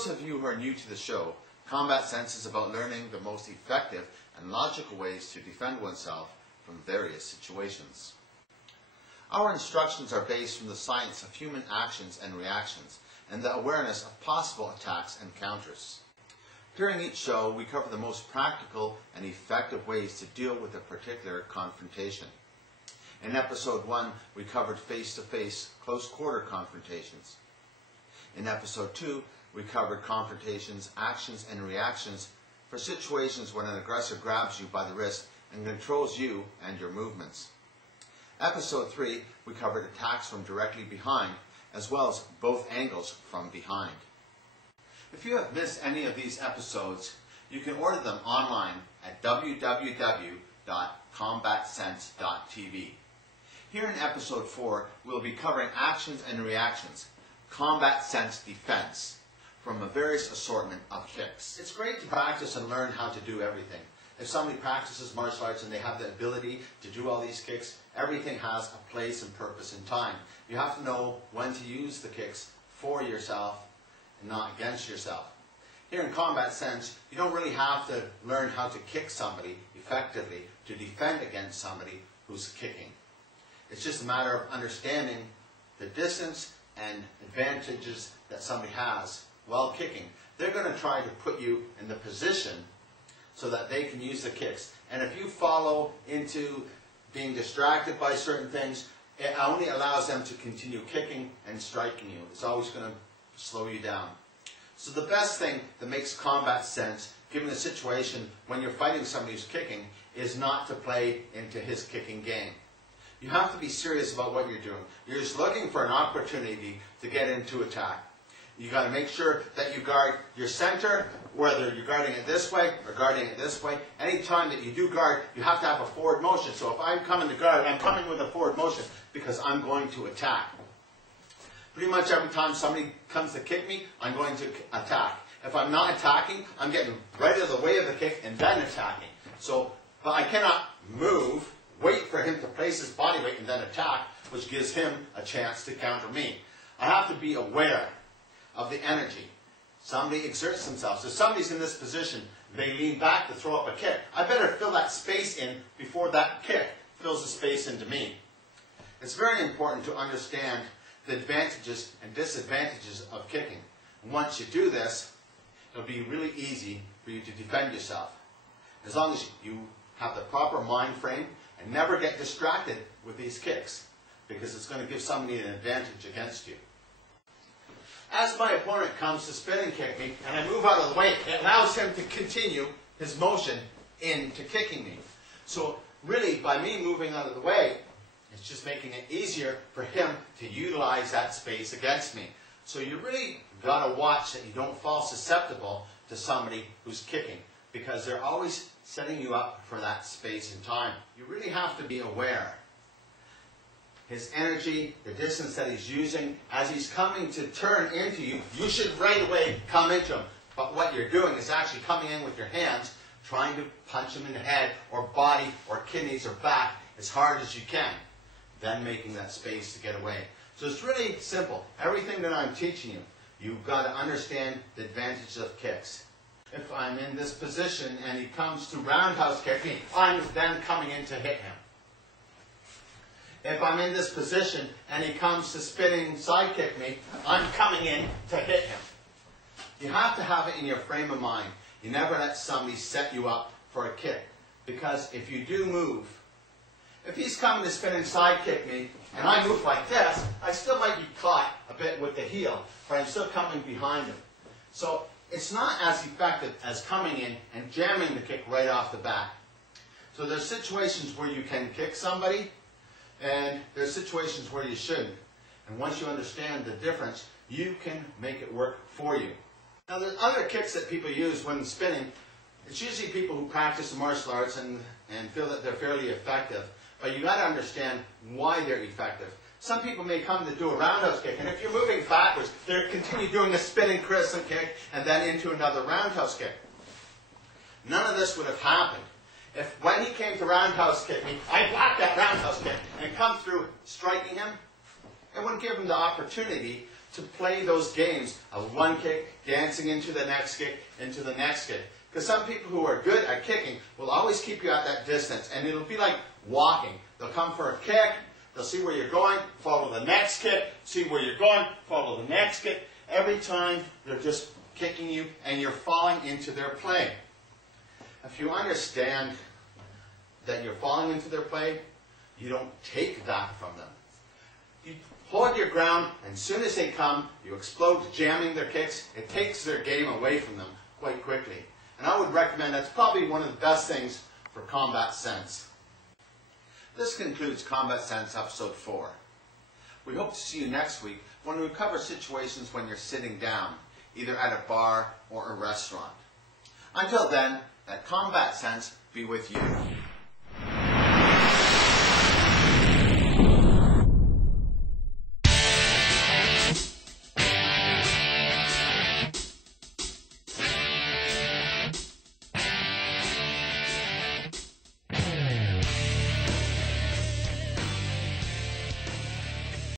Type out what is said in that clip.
those of you who are new to the show, Combat Sense is about learning the most effective and logical ways to defend oneself from various situations. Our instructions are based from the science of human actions and reactions and the awareness of possible attacks and counters. During each show, we cover the most practical and effective ways to deal with a particular confrontation. In Episode 1, we covered face-to-face, close-quarter confrontations. In Episode 2, we covered confrontations, actions, and reactions for situations when an aggressor grabs you by the wrist and controls you and your movements. Episode 3, we covered attacks from directly behind, as well as both angles from behind. If you have missed any of these episodes, you can order them online at www.combatsense.tv. Here in Episode 4, we'll be covering actions and reactions, Combat Sense Defense, from a various assortment of kicks. It's great to practice and learn how to do everything. If somebody practices martial arts and they have the ability to do all these kicks, everything has a place and purpose and time. You have to know when to use the kicks for yourself and not against yourself. Here in Combat Sense, you don't really have to learn how to kick somebody effectively to defend against somebody who's kicking. It's just a matter of understanding the distance and advantages that somebody has while kicking. They're going to try to put you in the position so that they can use the kicks. And if you follow into being distracted by certain things, it only allows them to continue kicking and striking you. It's always going to slow you down. So the best thing that makes combat sense, given the situation when you're fighting somebody who's kicking, is not to play into his kicking game. You have to be serious about what you're doing. You're just looking for an opportunity to get into attack. You got to make sure that you guard your center, whether you're guarding it this way or guarding it this way. Any time that you do guard, you have to have a forward motion. So if I'm coming to guard, I'm coming with a forward motion because I'm going to attack. Pretty much every time somebody comes to kick me, I'm going to attack. If I'm not attacking, I'm getting right out of the way of the kick and then attacking. But I cannot move, wait for him to place his body weight and then attack, which gives him a chance to counter me. I have to be aware of the energy. Somebody exerts themselves. If somebody's in this position, they lean back to throw up a kick. I better fill that space in before that kick fills the space into me. It's very important to understand the advantages and disadvantages of kicking. And once you do this, it'll be really easy for you to defend yourself. As long as you have the proper mind frame and never get distracted with these kicks, because it's going to give somebody an advantage against you. As my opponent comes to spin and kick me, and I move out of the way, it allows him to continue his motion into kicking me. So really, by me moving out of the way, it's just making it easier for him to utilize that space against me. So you really got to watch that you don't fall susceptible to somebody who's kicking, because they're always setting you up for that space and time. You really have to be aware. His energy, the distance that he's using, as he's coming to turn into you, you should right away come into him. But what you're doing is actually coming in with your hands, trying to punch him in the head or body or kidneys or back as hard as you can, then making that space to get away. So it's really simple. Everything that I'm teaching you, you've got to understand the advantages of kicks. If I'm in this position and he comes to roundhouse kick me, I'm then coming in to hit him. If I'm in this position and he comes to spinning side kick me, I'm coming in to hit him. You have to have it in your frame of mind. You never let somebody set you up for a kick. Because if you do move, if he's coming to spin and side kick me, and I move like this, I still might be caught a bit with the heel, but I'm still coming behind him. So it's not as effective as coming in and jamming the kick right off the bat. So there's situations where you can kick somebody, and there's situations where you shouldn't. And once you understand the difference, you can make it work for you. Now there's other kicks that people use when spinning. It's usually people who practice the martial arts and feel that they're fairly effective. But you got to understand why they're effective. Some people may come to do a roundhouse kick, and if you're moving backwards, they'll continue doing a spinning crescent kick and then into another roundhouse kick. None of this would have happened if when he came to roundhouse kick me, I blocked that roundhouse kick and come through striking him. It wouldn't give him the opportunity to play those games of one kick, dancing into the next kick, into the next kick. Because some people who are good at kicking will always keep you at that distance, and it'll be like walking. They'll come for a kick, they'll see where you're going, follow the next kick, see where you're going, follow the next kick. Every time they're just kicking you, and you're falling into their play. If you understand that you're falling into their play, you don't take that from them. You hold your ground, and as soon as they come, you explode jamming their kicks. It takes their game away from them quite quickly. And I would recommend that's probably one of the best things for Combat Sense. This concludes Combat Sense Episode 4. We hope to see you next week when we cover situations when you're sitting down, either at a bar or a restaurant. Until then, let Combat Sense be with you.